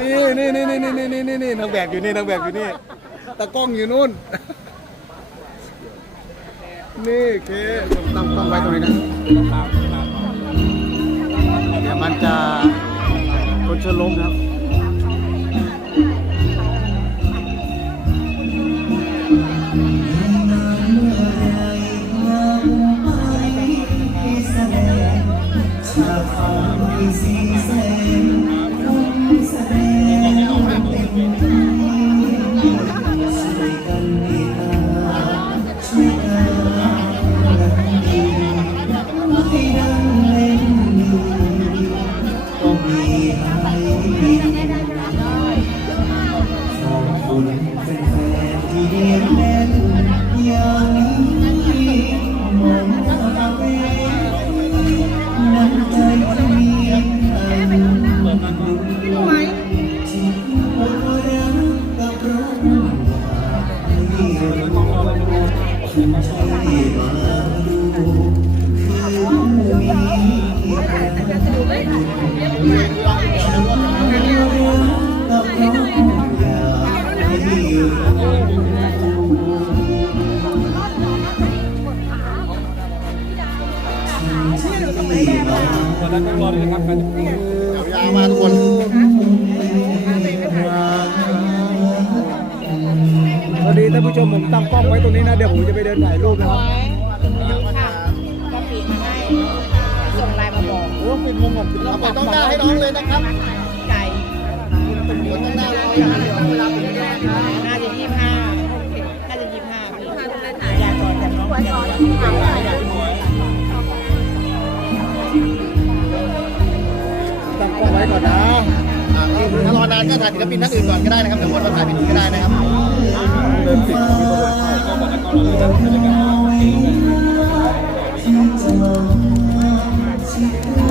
นี่นี่นี่นี่นี่นี่นี่นี่นางแบบอยู่นี่นางแบบอยู่นี่ตากล้องอยู่นู่น นี่เคตั้งต้องไว้ตรงนี้นะเดี๋ยวมันจะคนชนล้มครับ สวัสดีท่านผู้ชมผมตั้งกล้องไว้ตรงนี้นะ เดี๋ยวผมจะไปเดินถ่ายรูปนะครับ โอ้ปิดมุมก่อนเราไปต้องหน้าให้น้องเลยนะครับไก่ต้องหน้าเราอย่างนั้นเวลาเป็นแรกนะน่าจะยี่ห้าน่าจะยี่ห้าพี่อยากก่อนจากน้องอยากอยากตั้งกล้องไว้ก่อนนะอ่าถ้ารอนานก็ถ่ายศิลปินท่านอื่นก่อนก็ได้นะครับเดี๋ยววนมาถ่ายเป็นก็ได้นะครับเดินปิดมีคนเดินเข้าด้วยรถต่อแถว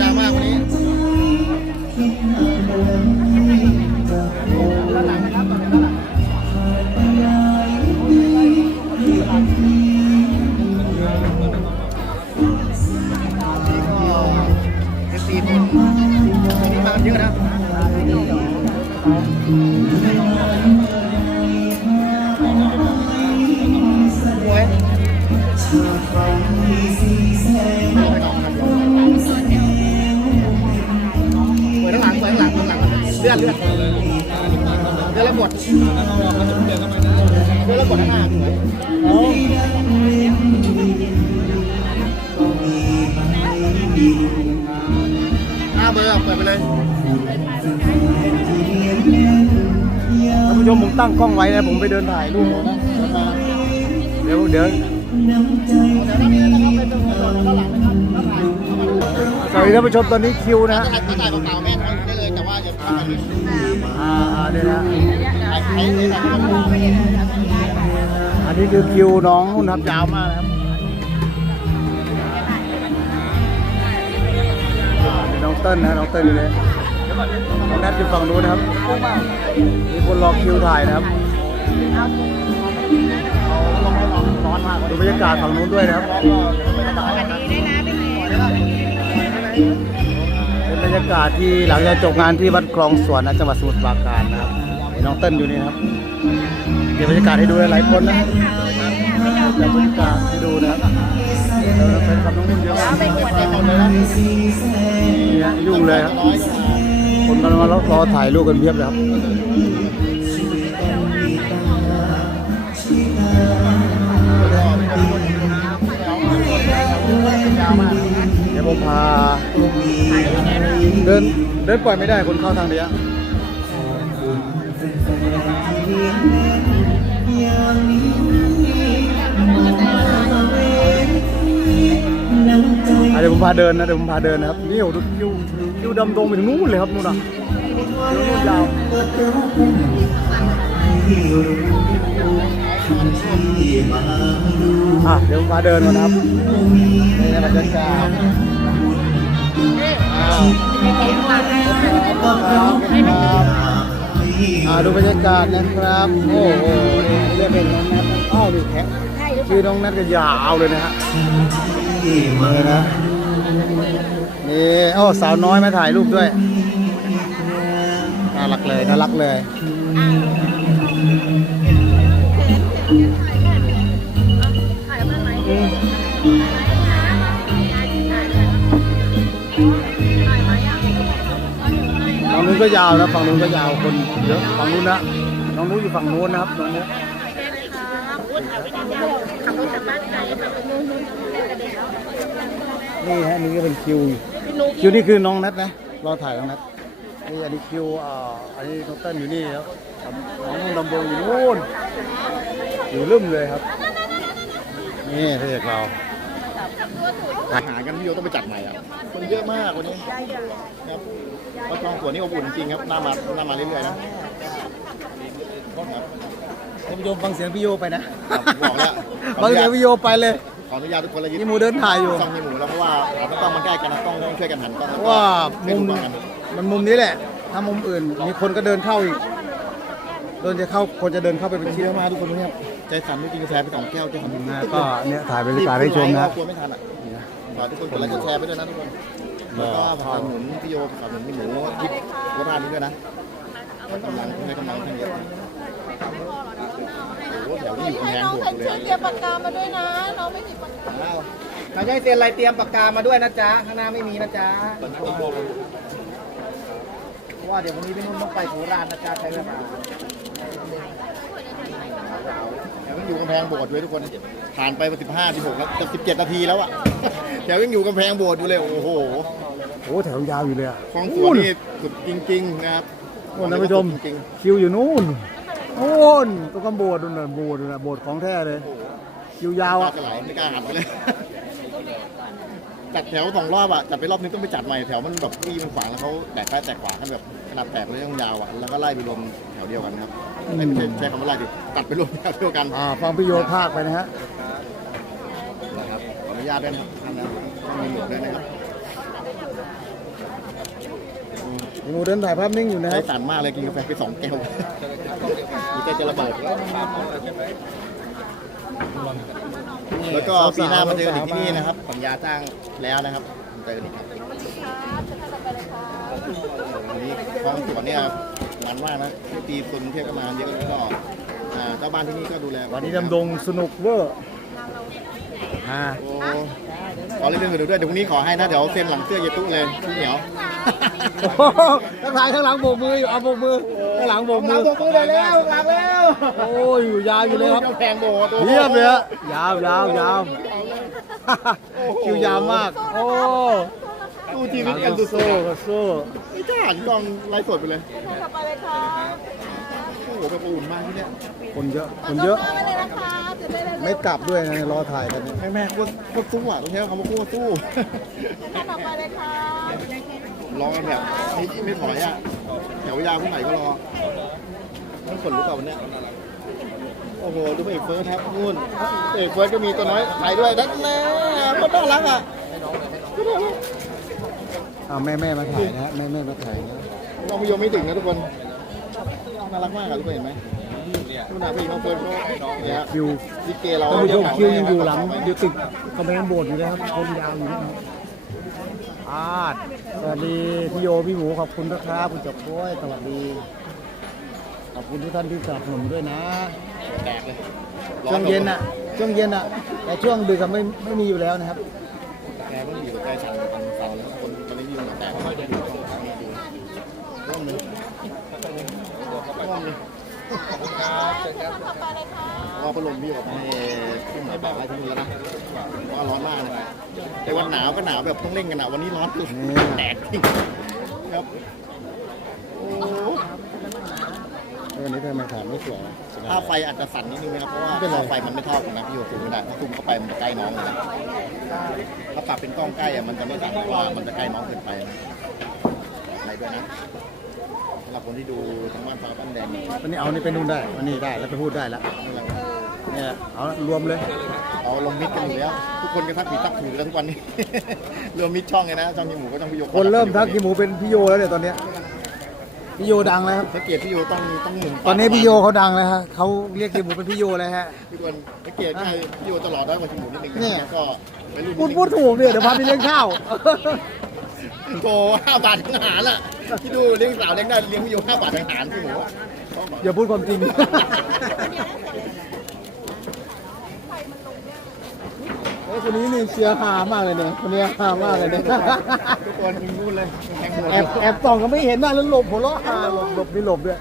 ยาวมากวันนี้ ยอะนะโอ้ยเปิดข้างหลังด้างหลังข้างหลังเลื่อนเลื่อนเลื่อนแล้วหมดเลื่อนแล้วหมดข้างหน้าสวย หน้าเบอร์เปิดไปเลยท่านผู้ชมผมตั้งกล้องไว้นะผมไปเดินถ่ายรูปก่อนนะเดี๋ยวเดี๋ยวสวัสดีท่านผู้ชมตอนนี้คิวนะฮะถ่ายถ่ายเปล่าๆแม่ถ่ายได้เลยแต่ว่าอย่าถ่ายอ่าอ่าเดี๋ยวนะถ่ายถ่ายถ่ายอันนี้คือคิวน้องนุ่นครับยาวมากนะครับ เติ้ลนะน้องเติ้ลอยู่เลยน้องแนทอยู่ฝั่งนู้นนะครับ มีคนรอคิวถ่ายนะครับร้อนมากดูบรรยากาศฝั่งนู้นด้วยนะครับเป็นบรรยากาศที่หลังจากจบงานที่วัดคลองสวนนะจังหวัดสมุทรปราการนะครับน้องเติ้ลอยู่นี่ครับเก็บบรรยากาศให้ดูหลายคนนะเก็บบรรยากาศให้ดูนะครับเออเป็นคำน้องนุ่นเยอะมากเลยนะ ยุ่งเลยครับ คนกำลังมารอถ่ายรูปกันเพียบเลยครับเดี๋ยวผมพา เดินเดินปล่อยไม่ได้คนเข้าทางเดียว อะเดี๋ยวผมพาเดินนะเดี๋ยวผมพาเดินนะครับนี่โอ้โหดูคิวคิวดำดงไปถึงนู้นเลยครับนู่นอะคิวนู่นยาวอะเดี๋ยวมาเดินมานะครับนี่นะบรรยากาศอ่าดูบรรยากาศนะครับ โอ้โหนี่เรียกเป็นน้องนัทอ้าวดูแค่ชื่อน้องนัทก็ยาวเลยนะฮะ นี่นะนี่โอ้สาวน้อยมาถ่ายรูปด้วยน่ารักเลยน่ารักเลยฝั่งนู้นก็ยาวนะฝั่งนู้นก็ยาวคนเยอะฝั่งนู้นนะน้องนู้นอยู่ฝั่งนู้นนะครับน้องนู้นนี่ ฮะนี่ก็เป็นคิว คิวนี่คือน้องนัทนะรอถ่ายน้องนัทนี่อันนี้คิวอ่าอันนี้น้องเต้นอยู่นี่แล้วน้องดำบงอยู่นู่นอยู่ลืมเลยครับ นี่พระเอกเราอาหารกันพี่โยต้องไปจัดใหม่อะคนเยอะมากวันนี้ครับวัดคลองสวนนี่อบอุ่นจริงครับน่ามาน่ามาเรื่อยๆนะครับท่านผู้ชมฟังเสียงพี่โยไปนะครับบอกแล้วฟังเสียงพี่โยไปเลยข ออนุญาตทุกคนเลยนี่หมูเดินถ่ายอยู่ซ่องนี่หมูแล้วเพราะว่าเราต้องมันใกล้กันนะต้องต้องช่วยกันหันกล้องเพราะว่าช่วยมุมดูกันมันมุมนี้แหละ ถ้ามุมอื่นมีคนก็เดินเข้าอีกเดินจะเข้าคนจะเดินเข้าไปเป็นเป็นชิ้เยนอะมากทุกคนเนี่ยใจสั่นไม่กินกาแฟไปสองแก้วใจสั่นนะก็เนี่ยถ่ายบรรยากาศให้ชมนะ กลัวไม่ทันอะฝากทุกคนกดไลค์กดแชร์ไปด้วยนะทุกคนแล้วก็ฝากหนุนพี่โยฝากหนุนพี่หมูทิพย์วัฒนานี้ด้วยนะให้ กำลังให้กำลังทั้งเยอะโอ้โหแถวนี้อยู่กำแพงบวกอยู่เลยเตรียมปากกามาด้วยนะ น้องไม่มีปากกาถ้าจะให้เซ็นอะไรเตรียมปากกามาด้วยนะจ๊ะ ข้างหน้าไม่มีนะจ๊ะเพราะว่าเดี๋ยววันนี้พี่นุ่นต้องไปโคราชนะจ๊ะใช้เวลาแถวยังอยู่กำแพงโบสถ์ด้วยทุกคน ผ่านไปสิบห้าสิบหกแล้วจะสิบเจ็ดนาทีแล้วอะแถวยังอยู่กำแพงโบสถ์อยู่เลย โอ้โห โอ้แถวยาวอยู่เลยอะคลองสวนนี่สุดจริง ๆ นะครับ โอ้ท่านผู้ชมจริงคิวอยู่นู่นนู่นตรงกำโบดนู่นน่ะโบดนู่นน่ะโบดของแท้เลย คิวยาวๆตาอะ จะไหลไม่กล้าหันไปเลยจัดแถวสองรอบอะจัดไปรอบนึงต้องไปจัดใหม่แถวมันแบบมีมันขวางแล้วเขาแตกซ้ายแตกขวากันแบบขนาดแตกเลยต้องยาวอะแล้วก็ไล่ไปรวมแถวเดียวกันครับไม่ใช่ใช้คำว่าไล่ดิตัดไปรวมแถวเดียวกันอ่าฟังพี่โยภาคไปนะฮะ นะครับขออนุญาตด้วยนะครับท่านนะต้องมีหมวกด้วยนะครับ หมูเดินถ่ายภาพนิ่งอยู่นะคใจรับสั่นมากเลยกินกาแฟไปสองแก้วมีใจจะระเบิด แล้วก็ปีหน้ามาเจอกันอีกที่นี่นะครับสัญญาจ้างแล้วนะครับเจอกันอีกครับวันนี้คลองสวนเนี่ยมันมากนะที่ตีคนเที่ยวก็มาเยอะแล้วก็อ่าเจ้าบ้านที่นี่ก็ดูแลวันนี้ดำดงสนุกเวอร์อ่า โอ้ขอเล่นเรื่องด้วยเดี๋ยวพรุ่งนี้ขอให้นะเดี๋ยวเซ็นหลังเสื้อเยตุเลยพี่เหนียว ข้างหลังข้างหลังโบกมืออยู่เอาโบกมือข้างหลังโบกมือหลังเลยแล้วหลังแล้วโอ้ยอยู่ยาวอยู่เลยครับกำแพงโบสถ์เยียบเลยฮะยาวยาวยาว คิวยาวมาก โอ้สู้ชีวิตกันสุสู้ดก็สู้ๆไม่กล้าหันกล้องไลฟ์สดไปเลยต่อไปเลยค่ะโอ้โหแบบอุ่นมากที่เนี่ยคนเยอะ คนเยอะ มาเลยนะคะจะได้เลยไม่กลับด้วยนะรอถ่ายกันเนี่ยแม่แม่โคตรโคตรสู้อะต้องใช้คำว่าโคตรสู้ต่อไปเลยค่ะ รอกันแบบไม่ไม่ถอยอะแถวยาวผู้ใหม่ก็รอต้องขนลุกกับวันเนี้ยโอ้โหดูพระเอกเฟิร์สครับนู่นพระเอกเฟิร์สก็มีตัวน้อยถ่ายด้วยนั่นแหละก็น่ารักอะเอาแม่แม่มาถ่ายนะฮะแม่แม่มาถ่ายนะเราไม่ยอมไม่ถึงนะทุกคนน่ารักมากอะทุกคนเห็นไหมทุกนาพี่น้องเฟิร์นเขาเนี่ยฮะคิวลิเกเราท่านผู้ชมเที่คิวขายังอยู่หลังอยู่ติดกำแพงโบสถ์อยู่นะครับคนยาวอยู่นะครับอาดสวัสดีพี่โยพี่หมูขอบคุณนะครับคุณจับก้อยสวัสดี ขอบคุณทุกท่านที่สนับสนุนด้วยนะแตกเลยช่วงเย็นอะช่วงเย็นอะ แต่ช่วงดึกอะไม่ไม่มีอยู่แล้วนะครับแกต้องอยู่กับใจฉันตอนเสาร์แล้วคนตอนนี้มีหัวแตกไม่ได้ดูร่วมเลยร่วมเลยต่อไปเลยค่ะว่าพัดลมพี่ออกให้ที่ไหนแบบอะไรที่นู่นแล้วนะว่าร้อนมากเลย แต่วันหนาวก็หนาวแบบต้องเร่งกันหนาววันนี้ร้อนสุดนี่แตกจริงครับโอ้วันนี้ทำไมถ่ายไม่สวยสบายค่าไฟอาจจะสั่นนิดนึงนะครับเพราะว่าค่าไฟมันไม่เท่ากันนะพี่โยซูมไม่ได้ถ้าซูมเข้าไปมันจะใกล้น้องเลยนะถ้าปรับเป็นกล้องใกล้อะมันจะไม่สั่นเพราะว่ามันจะใกล้น้องเกินไปนะอะไรด้วยนะสำหรับคนที่ดูทางบ้านฟ้าบ้านแดงนี่วันนี้เอานี่ไปนู่นได้วันนี้ได้แล้วไปพูดได้แล้วแหละ เนี่ยเอารวมเลย เอาลงมิดกันอยู่แล้ว ทุกคนก็ทักผิดทักถูกกันทุกวันนี้ รวมมิดช่องเลยนะช่องยีหมูก็ต้องพี่โยคนเริ่มทักพี่หมูเป็นพี่โยแล้วเนี่ยตอนเนี้ยพี่โยดังแล้วครับสังเกตพี่โยต้องต้องหมุนตอนนี้พี่โยเขาดังแล้วฮะเขาเรียกพี่หมูเป็นพี่โยเลยฮะ ทุกคนสังเกตง่ายพี่โยตลอดได้กว่าพี่หมูนิดนึงเนี่ย ก็ไม่รู้พูดพูดถูกเนี่ยเดี๋ยวพาไปเลี้ยงข้าวโถห้าบาททั้งหารอะที่ดูเลี้ยงสาวเลี้ยงได้เลี้ยงพี่โยห้าบาททั้งหารพี่หมู อย่าพูดความจริง ฮ้ยคนนี้นี่เชียร์ฮามากเลยเนี่ยคนนี้ฮามากเลยเนี่ยทุกคนพูดเลยแทงหัวแอบแอบส่องก็ไม่เห็นหน้าแล้วหลบหัวเราะฮาหลบหลบมีหลบด้วย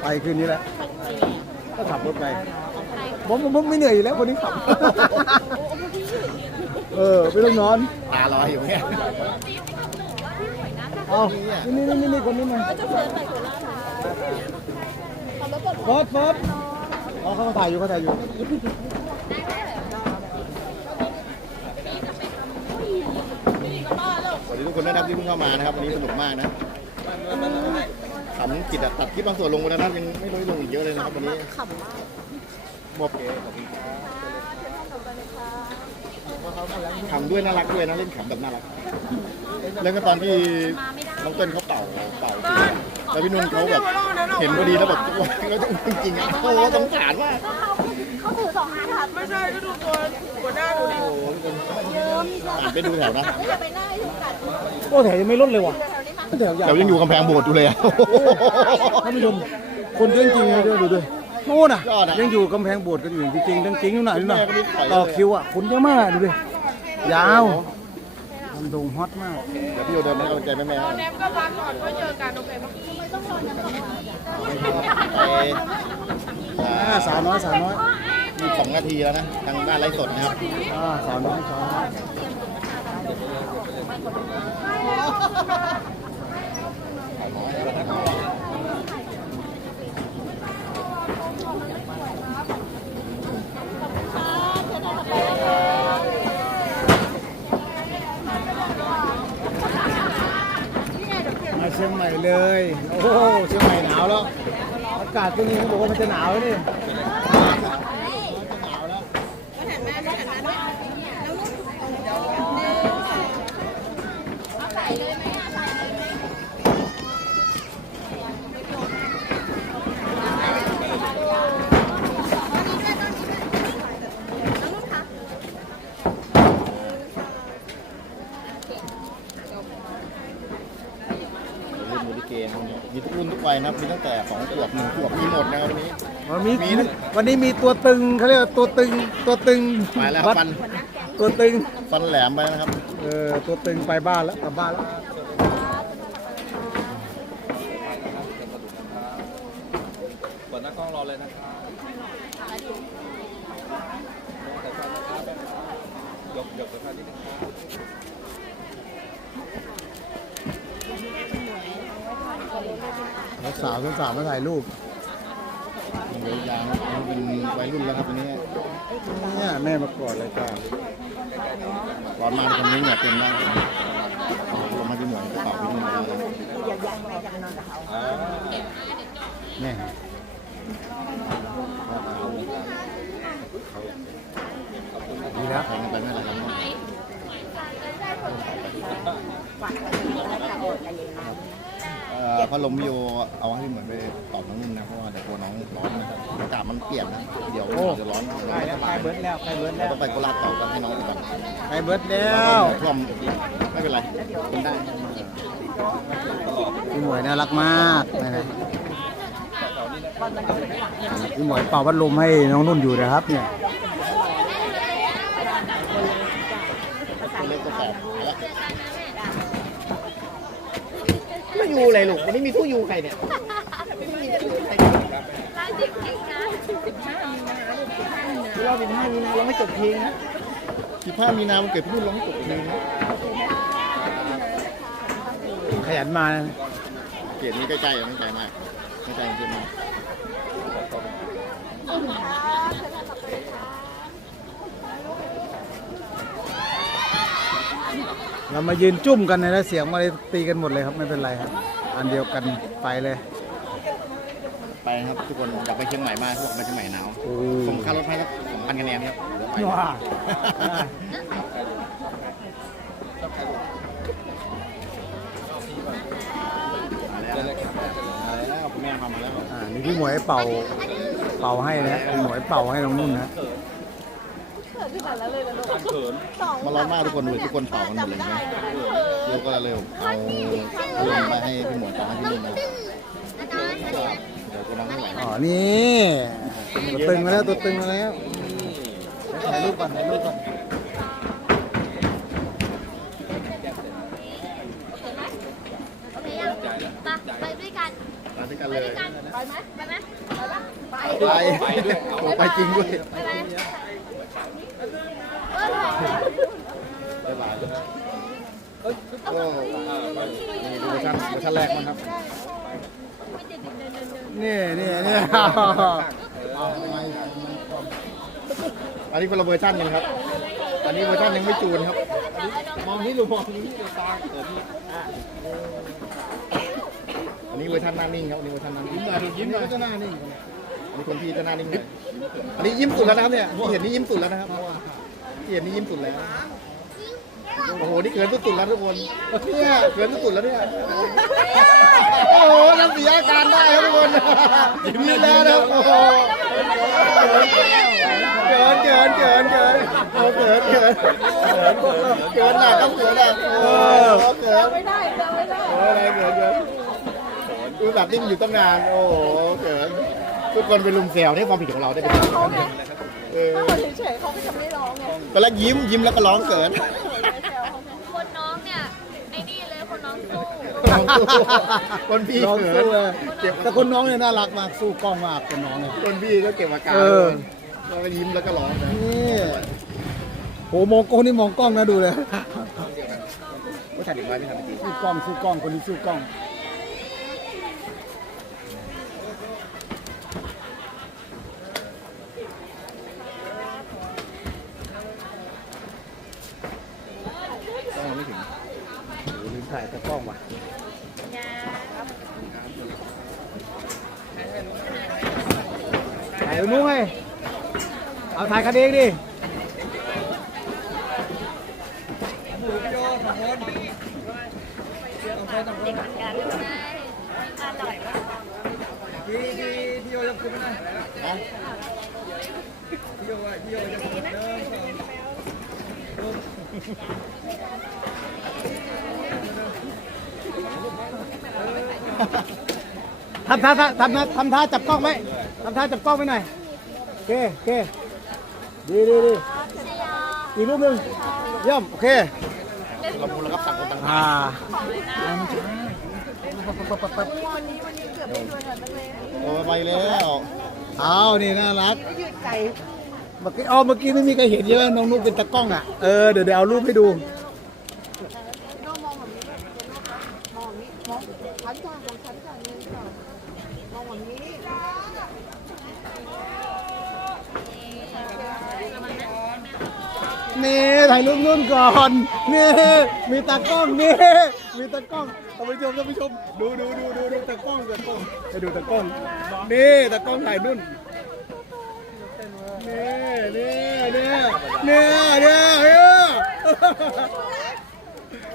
ไปคืนนี้แหละก็ขับรถไปผมผมผมไม่เหนื่อยอยู่แล้วคนนี้ขับ เออไม่ต้องนอนตาลอยอยู่เนี่ยเอานี่นี่นี่นี่คนนี้มาเฟิร์สเฟิร์ส อ๋อเขาถ่ายอยู่เขาถ่ายอยู่สวัสดีทุกคนนะครับที่เพิ่งเข้ามานะครับวันนี้สนุกมากนะขำกิจอะตัดคลิปบางส่วนลงไปแล้วนะยังไม่รู้ลงอีกเยอะเลยนะครับวันนี้ขำมากบอบขำด้วยน่ารักด้วยนะเล่นขำแบบน่ารักเล่นก็ตอนที่น้องเต้นเขาเป่าเป่าจริงอะ แล้วพี่นุ่นเขาแบบเห็นพอดีแล้วแบบแล้วจริงๆอะโอ้โหสงสารมากเขาถือสองอันค่ะไม่ใช่ก็ดูตัวหัวหน้าดูดิโอ้โหทุกคนอ่านไปดูแถวนะอย่าไปหน้าให้ถึงกัดโอ้แถวยังไม่ลดเลยว่ะแถวใหญ่แถวยังอยู่กำแพงโบสถ์อยู่เลยอะท่านผู้ชมคนเรื่องจริงเลยด้วยดูด้วยโน่นอะยอดอะยังอยู่กำแพงโบสถ์กันอยู่จริงๆเรื่องจริงอยู่ไหนดูหน่อยแม่ก็รีบถอยเลยต่อคิวอะคนเยอะมากดูดิยาว ทำดงฮอตมาก เดี๋ยวพี่โยเดินมาให้กำลังใจแม่ๆครับแนมก็พักก่อนก็เจอกันโอเคปะไปอ่าสาวน้อยสาวน้อยมีสองนาทีแล้วนะ ทางบ้านไลฟ์สดนะครับ อ่าสาวน้อยสาวน้อย ชียงใหม่เลย โอ้โหเชียงใหม่หนาวแล้ว อากาศตรงนี้เขาบอกว่ามันจะหนาวแล้วนี่ เล่นมูลิเกนะครับมีทุกรุ่ นทุกวัยนะครับมีตั้งแต่สองขวบหนึ่งขวบมีหมดนะครับวันนี้ วันนี้มีนะ วันนี้มีตัวตึงเขาเรียกว่าตัวตึงตัวตึงไปแล้ววัดฟันตัวตึงฟันแหลมไปนะครับเออตัวตึงไปบ้านแล้วกลับบ้านแล้วเปิดหน้ากล้องรอเลยนะครับยกยกตัวข้างนิดนึงครับ แล้ว สาวสาวมาถ่ายรูปเลยวยางเป็นวัยรุ่นแล้วครับวันนี้เนี่ยแม่มากอดเลยจ้าร้อนมากตรงนี้เหงื่อเต็มมากลงมาที่หมอนกระเป๋าพี่นุ่นมาแล้วนะแม่ดีแล้วแทงกันไปไม่หลายครั้งนะ เอ่อพัดลมพี่โยเอาให้เหมือนไปตอบน้องนุ่นนะเพราะว่าเดี๋ยวตัวน้องร้อนนะครับอากาศมันเปลี่ยนนะเดี๋ยวจะร้อนใกล้แล้วใกล้เบิร์ดแล้วใกล้เบิร์ดแล้วต้องไปโคราชต่อกันให้น้องก่อนใกล้เบิร์ดแล้แล้ววพร้อมไม่เป็นไรกินได้พี่หมวยน่ารักมากนะฮะพี่หมวยเป่าพัดลมให้น้องนุ่นอยู่นะครับเนี่ย เล็กก็แปดแล้ว ไม่ ยูเลยลูกวันนี้มีผู้ยูใครเนี่ยเราเป็นห้ามีนาเราไม่จบเพลงนะสิบห้ามีนาวันเกิดพี่นุ่นร้องให้จบเพลงนะขยันมานะเกียรตินี้ใกล้ๆไม่ไกลมากไม่ไกลจริงๆ เรามายืนจุ่มกันเนยนะเสียงมาเลยตีกันหมดเลยครับไม่เป็นไรครับอันเดียวกันไปเลยนะครับทุกคนอยากไปเชียงใหม่มากพวกไปเชียงใหม่หนาวโอ้ ผมค่ารถให้สักสองพันคะแนนครับว้ามาแล้วมาแล้วคุณแม่ทำมาแล้ว อ่านี่พี่หมวยเป่าเป่าให้นะพี่หมวยเป่าให้น้องนุ่นนะ การเขินมาร้อนมากทุกคนดูทุกคนเป่ากันหมดเลยนะเดี๋ยวก็เลยเอาเอาลงมาให้พี่หมวยกับให้พี่นุ่นนะเดี๋ยวกำลังไม่ไหวอ๋อนี่ตัวตึงมาแล้วตัวตึงมาแล้วถ่ายรูปก่อนถ่ายรูปก่อนโอเคยังมาไปด้วยกันมาด้วยกันไปเลยด้วยกันไปไหมไปไหมไปปะไปไปโอ้ไปจริงด้วย ไปไหมเออไปบ๊ายบายโอ้นี่ดูเวอร์ชันเวอร์ชันแรกมั้งครับนี่นี่นี่อันนี้คนละเวอร์ชันกันครับ อันนี้เวอร์ชันยังไม่จูนครับ มองนี่หรือมองนี่ตาเกิดอันนี้เวอร์ชันหน้านิ่งครับอันนี้เวอร์ชันหน้านิ่งยิ้มหน่อยยิ้มหน่อยก็หน้านิ่งอันนี้คนพี่จะหน้านิ่งหน่อยอันนี้ยิ้มสุดแล้วนะครับเนี่ยที่เห็นนี่ยิ้มสุดแล้วนะครับ ที่เห็นนี่ยิ้มสุดแล้ว โอ้โห นี่เกินสุดๆแล้วทุกคนเนี่ยเกินสุดๆแล้วเนี่ย โอ้โหน้ำเสียอาการได้ครับทุกคนยิ้มแล้วนะครับโอ้โหเกินเกินเกินเกินโอ้เกินเกินเกินเกินหนักต้องเกินหนักโอ้เกินไม่ได้ไม่ได้โอ้อะไรเกินเกินดูแบบนิ่งอยู่ตั้งนาน โอ้โหเกินทุกคนเป็นลุมแซวนี่ความผิดของเราได้เป็น เออเฉยๆเขาก็จะไม่ร้องไงตอนแรกยิ้มยิ้มแล้วก็ร้องเกิน คนน้องเนี่ยไอ้นี่เลยคนน้องสู้คนพี่น้องเขิสู้นเลยเก็บแต่คนน้องเนี่ยน่ารักมากสู้กล้องมากคนน้องเนี่ย คนพี่ก็เก็บอาการเออ แล้วก็ยิ้มแล้วก็ร้องนะนี่โหมองกล้องนี่มองกล้องนะดูเลยว่าถ่ายเด็กไว้ไม่ทันจริงสู้กล้องสู้กล้องคนนี้สู้กล้องต้องายนู้งให้เอาถ่ายกันเองดิพี่พี่พี่โกันมร่อยพี่พี่โยยกขึ้มาหมทำท่าทำทำท่าจับกล้องไหม ทำท่าจับกล้องไว้หน่อยโอเคโอเคดีดีดีอีกรูปหนึ่งเยี่ยมโอเคเราพูดแล้วก็สั่งคนต่างอ่าโอ้ไปแล้วเอานี่น่ารักเมื่อกี้อ๋อเมื่อกี้ไม่มีใครเห็นใช่ไหมน้องนุ๊กเป็นตากล้องอะเออเดี๋ยวเดี๋ยวเอารูปให้ดู นี่ ถ่ายรูปนุ่นก่อนนี่มีตากล้องนี่มีตากล้องท่านผู้ชมท่านผู้ชมดูดูดูดูดูตากล้องตากล้องให้ดูตากล้องนี่ตากล้องถ่ายนุ่นนี่นี่นี่นี่นี่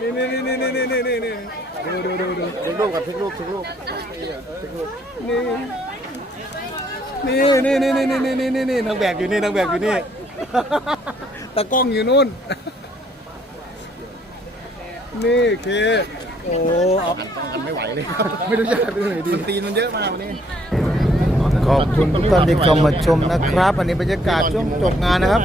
นี่นี่นี่นี่นี่นี่นี่นี่ดูดูดูดูเช็ครูปกับเช็ครูปเช็ครูปนี่นี่นี่นี่นี่นี่นี่นี่นี่นางแบบอยู่นี่นางแบบอยู่นี่ ตากล้องอยู่นู่น นี่เค โอ้เอากันไม่ไหวเลยไม่รู้จะไปไหนดีดนตรีมันเยอะมากวันนี้ ขอบคุณทุกท่านที่เข้ามาชมนะครับ อันนี้บรรยากาศช่วงจบงานนะครับ